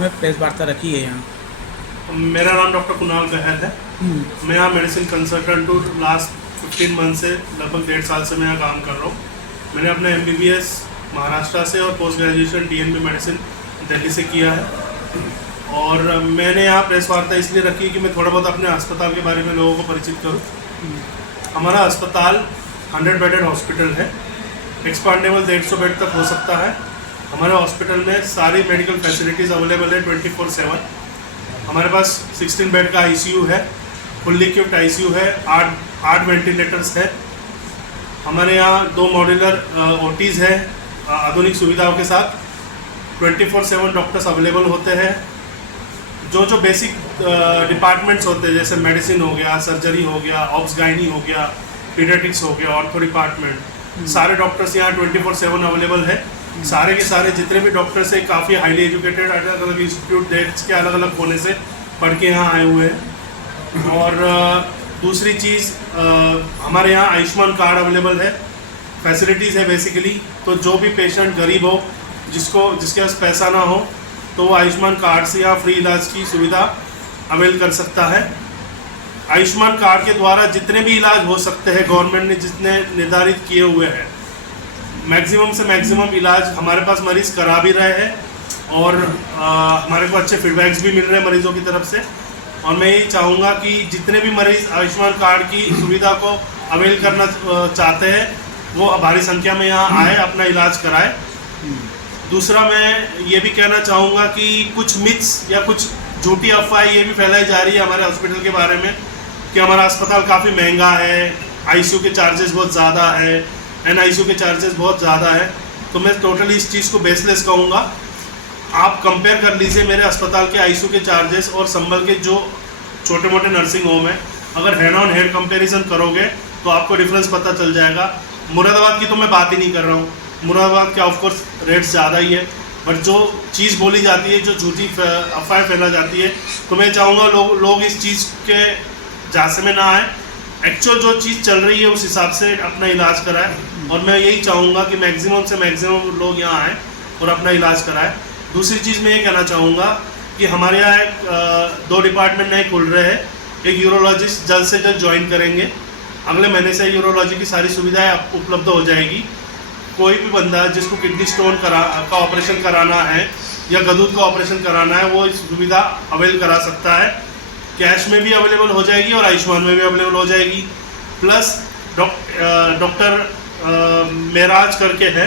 में प्रेस वार्ता रखी है यहाँ? मेरा नाम डॉक्टर कुणाल बहल है। मैं यहाँ मेडिसिन कंसल्टेंट हूँ। लास्ट 15 मंथ से, लगभग 1.5 साल से मैं यहाँ काम कर रहा हूँ। मैंने अपना MBBS महाराष्ट्र से और post graduation DNB medicine Delhi से किया है। और मैंने यहाँ प्रेस वार्ता इसलिए रखी है कि मैं थोड़ा बहुत अपने अस्पताल के बारे में लोगों को परिचित करूँ। हमारा अस्पताल 100 बेडेड हॉस्पिटल है। एक्सपांडेबल 150 बेड तक हो सकता है। हमारे हॉस्पिटल में सारी मेडिकल फैसिलिटीज़ अवेलेबल है 24/7। हमारे पास 16 बेड का ICU है, फुल्ली इक्विप्ड ICU है, 8 वेंटिलेटर्स है। हमारे यहाँ 2 मॉड्यूलर OTs है आधुनिक सुविधाओं के साथ। 24/7 डॉक्टर्स अवेलेबल होते हैं। जो बेसिक डिपार्टमेंट्स होते हैं जैसे मेडिसिन हो गया, सर्जरी हो गया, ऑब्स गाइनी हो गया, पीडियाट्रिक्स हो गया, ऑर्थो डिपार्टमेंट, सारे डॉक्टर्स यहाँ 24/7 अवेलेबल है। सारे के सारे जितने भी डॉक्टर्स हैं काफ़ी हाईली एजुकेटेड, अलग अलग इंस्टीट्यूट देश के अलग अलग कोने से पढ़ के यहाँ आए हुए हैं। और दूसरी चीज़, हमारे यहाँ आयुष्मान कार्ड अवेलेबल है, फैसिलिटीज़ है बेसिकली। तो जो भी पेशेंट गरीब हो, जिसके पास पैसा ना हो, तो वो आयुष्मान कार्ड से यहाँ फ्री इलाज की सुविधा अवेल कर सकता है। आयुष्मान कार्ड के द्वारा जितने भी इलाज हो सकते हैं गवर्नमेंट ने जितने निर्धारित किए हुए हैं, मैक्सिमम से मैक्सिमम इलाज हमारे पास मरीज़ करा भी रहे हैं। और हमारे को अच्छे फीडबैक्स भी मिल रहे हैं मरीज़ों की तरफ से। और मैं यही चाहूँगा कि जितने भी मरीज़ आयुष्मान कार्ड की सुविधा को अवेल करना चाहते हैं वो भारी संख्या में यहाँ आए, अपना इलाज कराए। दूसरा मैं ये भी कहना चाहूँगा कि कुछ मिथ्स या कुछ झूठी अफवाहें ये भी फैलाई जा रही है हमारे हॉस्पिटल के बारे में कि हमारा अस्पताल काफ़ी महंगा है, ICU के चार्जेस बहुत ज़्यादा है, NICU के चार्जेस बहुत ज़्यादा है। तो मैं टोटली इस चीज़ को बेसलेस कहूँगा। आप कंपेयर कर लीजिए मेरे अस्पताल के ICU के चार्जेस और संभल के जो छोटे मोटे नर्सिंग होम है। अगर हेड ऑन हेड कंपेरिजन करोगे तो आपको डिफरेंस पता चल जाएगा। मुरादाबाद की तो मैं बात ही नहीं कर रहा हूँ, मुरादाबाद के ऑफकोर्स रेट्स ज़्यादा ही है, बट जो चीज़ बोली जाती है, जो झूठी अफवाह फैला जाती है, तो मैं चाहूँगा लोग इस चीज़ के झांसे में ना आए। एक्चुअल जो चीज़ चल रही है उस हिसाब से अपना इलाज कराएं। और मैं यही चाहूँगा कि मैक्सिमम से मैक्सिमम लोग यहाँ आएँ और अपना इलाज कराएं। दूसरी चीज़ मैं ये कहना चाहूँगा कि हमारे यहाँ 2 डिपार्टमेंट नए खुल रहे हैं। एक यूरोलॉजिस्ट जल्द से जल्द ज्वाइन करेंगे। अगले महीने से यूरोलॉजी की सारी सुविधाएँ उपलब्ध हो जाएगी। कोई भी बंदा जिसको किडनी स्टोन का ऑपरेशन कराना है या गदूद का ऑपरेशन कराना है वो इस सुविधा अवेल करा सकता है। कैश में भी अवेलेबल हो जाएगी और आयुष्मान में भी अवेलेबल हो जाएगी। प्लस डॉक्टर मेराज करके है,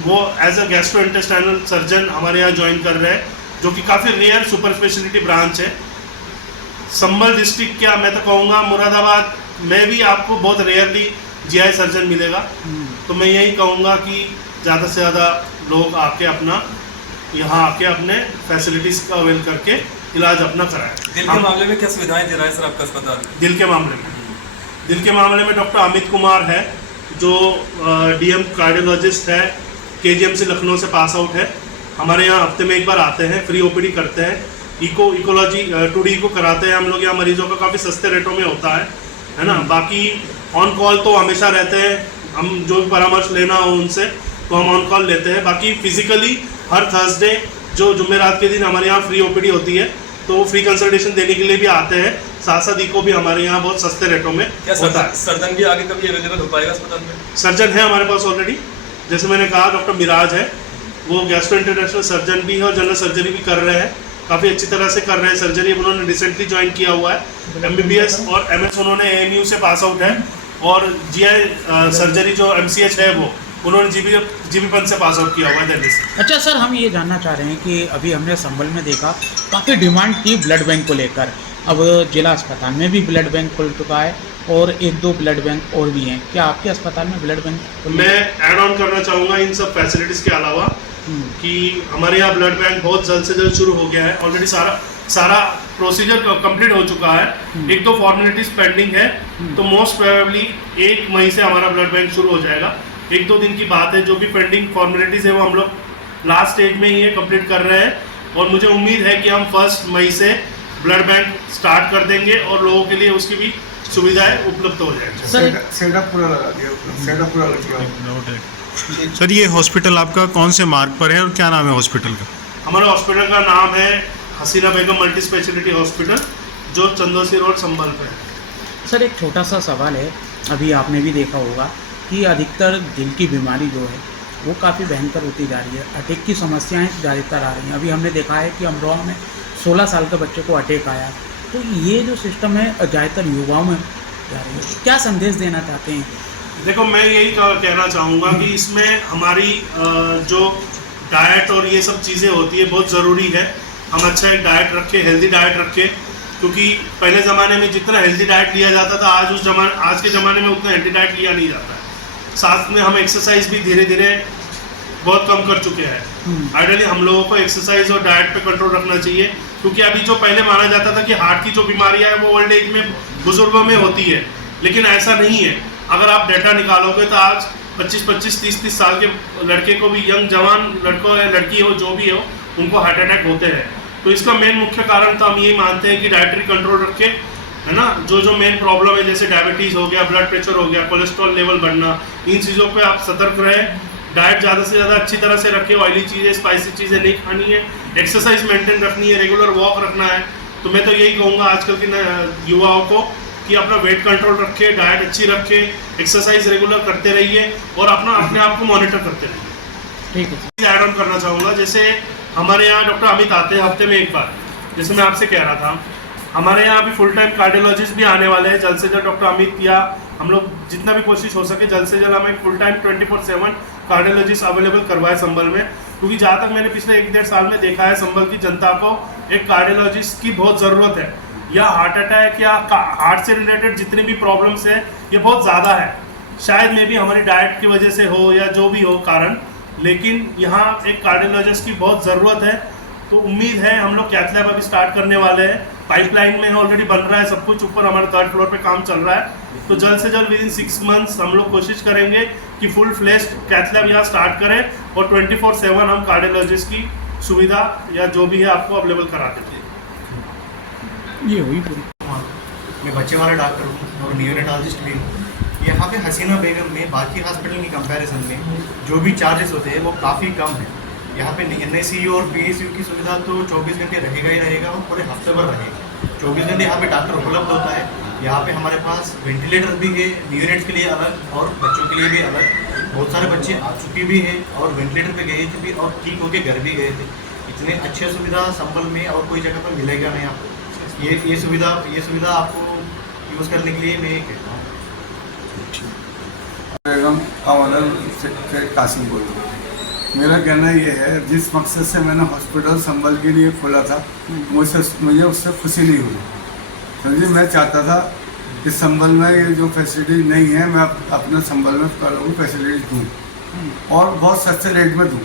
वो एज अ गैस्ट्रोइंटेस्टाइनल सर्जन हमारे यहाँ ज्वाइन कर रहे हैं, जो कि काफ़ी रेयर सुपर स्पेशलिटी ब्रांच है। संभल डिस्ट्रिक्ट क्या, मैं तो कहूँगा मुरादाबाद में भी आपको बहुत रेयरली GI सर्जन मिलेगा। तो मैं यही कहूँगा कि ज़्यादा से ज़्यादा लोग आके यहाँ आके अपने फैसिलिटीज़ का अवेल करके इलाज अपना कराएं। दिल के मामले में क्या सुविधाएं दे रहा है सर आपका अस्पताल? दिल के मामले में डॉक्टर अमित कुमार है, जो DM कार्डियोलॉजिस्ट है, KGMC लखनऊ से पास आउट है। हमारे यहाँ हफ्ते में एक बार आते हैं, फ्री OPD करते हैं। इकोलॉजी 2D इको कराते हैं हम लोग यहाँ मरीजों का, काफ़ी सस्ते रेटों में होता है ना। बाकी ऑन कॉल तो हमेशा रहते हैं, हम जो भी परामर्श लेना हो उनसे तो हम ऑन कॉल लेते हैं। बाकी फिजिकली हर थर्सडे जो जुमेरात के दिन हमारे यहाँ फ्री OPD होती है, तो वो फ्री कंसल्टेशन देने के लिए भी आते हैं। साथ साथ इको भी हमारे यहाँ बहुत सस्ते रेटों में होता है। सर्जन भी आगे कभी अवेलेबल हो पाएगा अस्पताल में? सर्जन है हमारे पास ऑलरेडी, जैसे मैंने कहा डॉक्टर मिराज है, वो गैस्ट्रोइंटेस्टाइनल सर्जन भी है और जनरल सर्जरी भी कर रहे हैं, काफ़ी अच्छी तरह से कर रहे हैं सर्जरी। उन्होंने रिसेंटली ज्वाइन किया हुआ है। MBBS और MS उन्होंने AMU से पास आउट है। और GI सर्जरी जो MCH है वो उन्होंने जीबी से पास आउट किया हुआ है दिल्ली से। अच्छा सर, हम ये जानना चाह रहे हैं कि अभी हमने संभल में देखा काफ़ी डिमांड थी ब्लड बैंक को लेकर। अब जिला अस्पताल में भी ब्लड बैंक खुल चुका है और 1-2 ब्लड बैंक और भी हैं। क्या आपके अस्पताल में ब्लड बैंक? मैं ऐड ऑन करना चाहूँगा इन सब फैसिलिटीज़ के अलावा कि हमारे यहाँ ब्लड बैंक बहुत जल्द से जल्द शुरू हो गया है। ऑलरेडी सारा प्रोसीजर कंप्लीट हो चुका है। 1-2 फॉर्मेलिटीज़ पेंडिंग है, तो मोस्ट प्रोबेबली 1 मई से हमारा ब्लड बैंक शुरू हो जाएगा। 1-2 दिन की बात है। जो भी पेंडिंग फॉर्मेलिटीज़ है वो हम लोग लास्ट स्टेज में ही कंप्लीट कर रहे हैं और मुझे उम्मीद है कि हम 1 मई से ब्लड बैंक स्टार्ट कर देंगे और लोगों के लिए उसकी भी सुविधाएं उपलब्ध हो जाएगी। सेटअप पूरा लगा दिया। सर ये हॉस्पिटल आपका कौन से मार्ग पर है और क्या नाम है हॉस्पिटल का? हमारे हॉस्पिटल का नाम है हसीना बेगम मल्टी स्पेशलिटी हॉस्पिटल, जो चंदोसी रोड संभल पे है। सर एक छोटा सा सवाल है, अभी आपने भी देखा होगा कि अधिकतर दिल की बीमारी जो है वो काफ़ी भयंकर होती जा रही है, अटैक की समस्याएं ज़्यादातर आ रही हैं। अभी हमने देखा है कि अमरोहा में 16 साल के बच्चे को अटैक आया, तो ये जो सिस्टम है ज़्यादातर युवाओं में जा रही है, क्या संदेश देना चाहते हैं? देखो, मैं यही कहना चाहूँगा कि इसमें हमारी जो डाइट और ये सब चीज़ें होती है बहुत ज़रूरी है। हम अच्छा एक डाइट रखें, हेल्दी डाइट रखें, क्योंकि पहले ज़माने में जितना हेल्दी डाइट लिया जाता था आज के ज़माने में उतना हेल्दी डाइट लिया नहीं जाता है। साथ में हम एक्सरसाइज भी धीरे धीरे बहुत कम कर चुके हैं। आइडियली हम लोगों को एक्सरसाइज और डाइट पे कंट्रोल रखना चाहिए, क्योंकि अभी जो पहले माना जाता था कि हार्ट की जो बीमारियां है वो ओल्ड एज में, बुजुर्गों में होती है, लेकिन ऐसा नहीं है। अगर आप डाटा निकालोगे तो आज 25-25, 30-30 साल के लड़के को भी, यंग जवान लड़कों या लड़की हो जो भी हो, उनको हार्ट अटैक होते हैं। तो इसका मेन मुख्य कारण तो हम यही मानते हैं कि डाइटरी कंट्रोल रखें, है ना। जो मेन प्रॉब्लम है जैसे डायबिटीज़ हो गया, ब्लड प्रेशर हो गया, कोलेस्ट्रॉल लेवल बढ़ना, इन चीज़ों पे आप सतर्क रहें। डाइट ज़्यादा से ज़्यादा अच्छी तरह से रखें, ऑयली चीज़ें, स्पाइसी चीज़ें नहीं खानी है, एक्सरसाइज मेंटेन रखनी है, रेगुलर वॉक रखना है। तो मैं तो यही कहूँगा आजकल के युवाओं को कि अपना वेट कंट्रोल रखें, डाइट अच्छी रखें, एक्सरसाइज रेगुलर करते रहिए और अपने आप को मॉनिटर करते रहिए। ठीक है। ऐड ऑन करना चाहूँगा, जैसे हमारे यहाँ डॉक्टर अमित आते हैं हफ्ते में एक बार, जैसे मैं आपसे कह रहा था। हमारे यहाँ अभी फुल टाइम कार्डियोलॉजिस्ट भी आने वाले हैं। जल्द से जल्द डॉक्टर अमित या हम लोग जितना भी कोशिश हो सके जल्द से जल्द हम एक फुल टाइम 24/7 कार्डियोलॉजिस्ट अवेलेबल करवाए संभल में, क्योंकि जहाँ तक मैंने पिछले 1-1.5 साल में देखा है संभल की जनता को एक कार्डियोलॉजिस्ट की बहुत ज़रूरत है। या हार्ट अटैक या हार्ट से रिलेटेड जितनी भी प्रॉब्लम्स है ये बहुत ज़्यादा है। शायद मे भी हमारी डाइट की वजह से हो या जो भी हो कारण, लेकिन यहाँ एक कार्डियोलॉजिस्ट की बहुत ज़रूरत है। तो उम्मीद है, हम लोग कैथ लैब अभी स्टार्ट करने वाले हैं, पाइपलाइन में है, ऑलरेडी बन रहा है सब कुछ, ऊपर हमारे 3rd फ्लोर पे काम चल रहा है। तो जल्द से जल्द विदिन 6 मंथ्स हम लोग कोशिश करेंगे कि फुल फ्लेश्ड कैथ लैब यहाँ स्टार्ट करें और 24/7 हम कार्डियोलॉजिस्ट की सुविधा या जो भी है आपको अवेलेबल करा देते हैं। ये हुई पूरी। मैं बच्चे वाला डॉक्टर हूँ और न्यूरोलॉजिस्ट भी हूँ। यहाँ पे हसीना बेगम में बाकी हॉस्पिटल की कंपैरिजन में जो भी चार्जेस होते हैं वो काफ़ी कम है। यहाँ पे NICU और PICU की सुविधा तो 24 घंटे रहेगा ही रहेगा और पूरे हफ्ते भर रहेगा। 24 घंटे यहाँ पे डॉक्टर उपलब्ध होता है। यहाँ पे हमारे पास वेंटिलेटर भी है, न्यूनेट्स के लिए अलग और बच्चों के लिए भी अलग। बहुत सारे बच्चे आ चुके भी हैं और वेंटिलेटर पे गए थे भी और ठीक होके घर भी गए थे। इतने अच्छे सुविधा संभल में और कोई जगह पर मिलेगा नहीं आपको। ये सुविधा आपको यूज़ करने के लिए मैं ये कहता हूँ। बेगम अवल से कासिम बोल रहा हूँ। मेरा कहना ये है, जिस मकसद से मैंने हॉस्पिटल संभल के लिए खोला था मुझे उससे खुशी नहीं हुई। समझिए, मैं चाहता था कि संभल में ये जो फैसिलिटी नहीं है मैं अपने संभल में फैसिलिटी दूँ और बहुत सस्ते रेट में दूँ।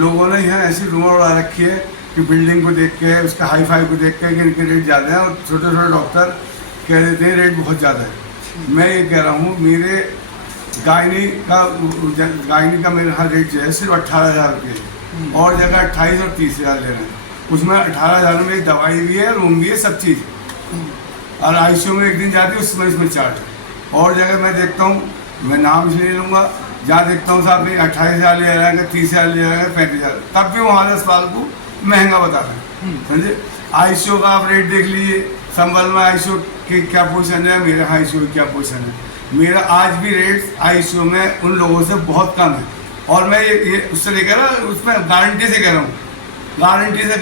लोगों ने यहाँ ऐसी रूमर उड़ा रखी है कि बिल्डिंग को देख के, उसका हाई फाई को देख के कि इनके रेट ज़्यादा है और छोटे छोटे डॉक्टर कह देते हैं रेट बहुत ज़्यादा है। मैं ये कह रहा हूँ, मेरे गायनी का मेरे यहाँ रेट जो है सिर्फ 18,000 रुपये और जगह 28 और 30,000 ले रहे हैं। उसमें 18,000 में एक दवाई भी है, रूम भी है, सब चीज़। और ICU में एक दिन जाती है उसमें इसमें चार्ज है। और जगह मैं देखता हूँ, मैं नाम इसलिए लूँगा, जहाँ देखता हूँ साहब 28,000 ले रहा है, 30,000 ले रहा है, 35,000, तब भी वहाँ अस्पताल को महंगा बता रहे हैं। समझे, ICU का आप रेट देख लीजिए, संभल में ICU की क्या पोजीशन है, मेरे यहाँ ICU की क्या पोजीशन है। मेरा आज भी रेट ICU में उन लोगों से बहुत कम है। और मैं ये उससे नहीं कह रहा, उसमें गारंटी से कह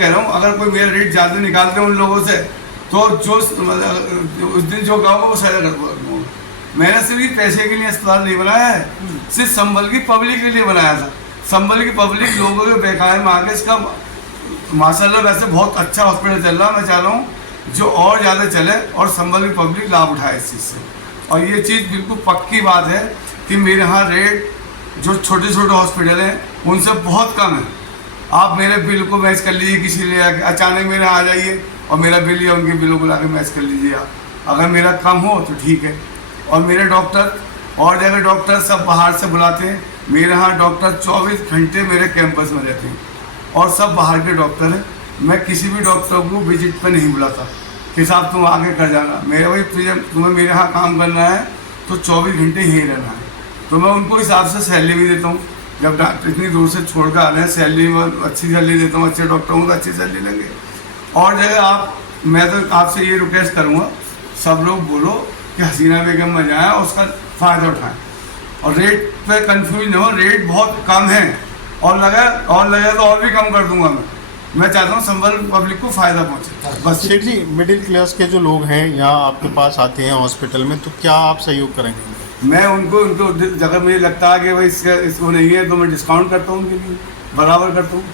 रहा हूँ, अगर कोई मेरा रेट ज़्यादा निकालते हैं उन लोगों से तो जो उस दिन जो कहूँगा वो सारा कर दूँगा। मैंने सिर्फ पैसे के लिए अस्पताल नहीं बनाया है, सिर्फ संभल की पब्लिक के लिए बनाया था। संभल की पब्लिक लोगों के बेकार में आगे इसका माशाल्लाह वैसे बहुत अच्छा हॉस्पिटल चल रहा है। मैं चाह रहा हूँ जो और ज़्यादा चले और संभल की पब्लिक लाभ उठाए इस चीज़ से। और ये चीज़ बिल्कुल पक्की बात है कि मेरे यहाँ रेट जो छोटे छोटे हॉस्पिटल हैं उनसे बहुत कम है। आप मेरे बिल को मैच कर लीजिए, किसी ले आके अचानक मेरे यहाँ आ जाइए और मेरा बिल या उनके बिलों को ला के मैच कर लीजिए आप। अगर मेरा कम हो तो ठीक है। और मेरे डॉक्टर और जगह डॉक्टर सब बाहर से बुलाते हैं, मेरे यहाँ डॉक्टर 24 घंटे मेरे कैंपस में रहते हैं और सब बाहर के डॉक्टर हैं। मैं किसी भी डॉक्टर को विजिट पर नहीं बुलाता कि साहब तुम आगे कर जाना। मेरे भाई तुम्हें मेरे यहाँ काम करना है तो 24 घंटे यहीं रहना है। तो मैं उनको हिसाब से सैलरी भी देता हूँ। जब डॉक्टर इतनी दूर से छोड़ कर आ रहे हैं, सैलरी अच्छी सैलरी देता हूँ, अच्छे डॉक्टर हूँ तो अच्छी सैलरी लेंगे। और जगह आप, मैं तो आपसे ये रिक्वेस्ट करूँगा, सब लोग बोलो कि हसीना बेगम में जाएँ और उसका फ़ायदा उठाएँ, और रेट पे कंफ्यूज न हो। रेट बहुत कम है, और लगा तो और भी कम कर दूंगा मैं चाहता हूँ संबल पब्लिक को फ़ायदा पहुँचे बस। शेख जी, मिडिल क्लास के जो लोग हैं यहाँ आपके पास आते हैं हॉस्पिटल में, तो क्या आप सहयोग करेंगे? मैं उनको जगह मुझे लगता है कि भाई इसको नहीं है तो मैं डिस्काउंट करता हूँ, उनके लिए बराबर करता हूँ।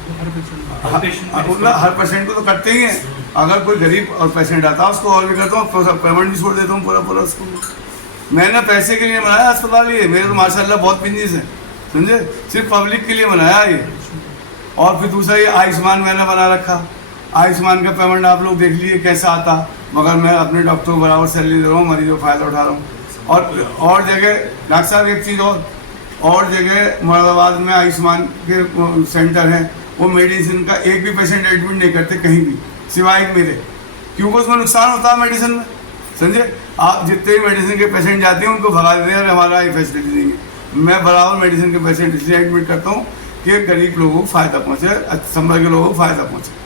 हर पेशेंट को तो करते ही हैं, अगर कोई गरीब और पेशेंट आता है उसको और भी करता हूँ, पेमेंट भी छोड़ देता हूँ पूरा उसको। मैंने पैसे के लिए बनाया अस्पताल, ये मेरे तो माशाल्लाह बहुत बिजनेस है, समझे, सिर्फ पब्लिक के लिए बनाया ये। और फिर दूसरा ये आयुष्मान मैंने बना रखा, आयुष्मान का पेमेंट आप लोग देख लीजिए कैसा आता, मगर मैं अपने डॉक्टर को बराबर सैलरी दे रहा हूँ, मरीजों का फ़ायदा उठा रहा हूँ। और जगह डॉक्टर साहब एक चीज़ और जगह मुरादाबाद में आयुष्मान के सेंटर हैं, वो मेडिसिन का एक भी पेशेंट एडमिट नहीं करते कहीं भी, सिवाय मेरे, क्योंकि उसमें नुकसान होता है मेडिसिन में, समझे। आप जितने भी मेडिसिन के पेशेंट जाते हैं उनको भगा देते हैं, हमारा ये फैसिलिटी नहीं है। मैं बराबर मेडिसिन के पेशेंट इसलिए एडमिट करता हूँ कि गरीब लोगों को फ़ायदा पहुँचे, संभल के लोगों को फ़ायदा पहुँचे।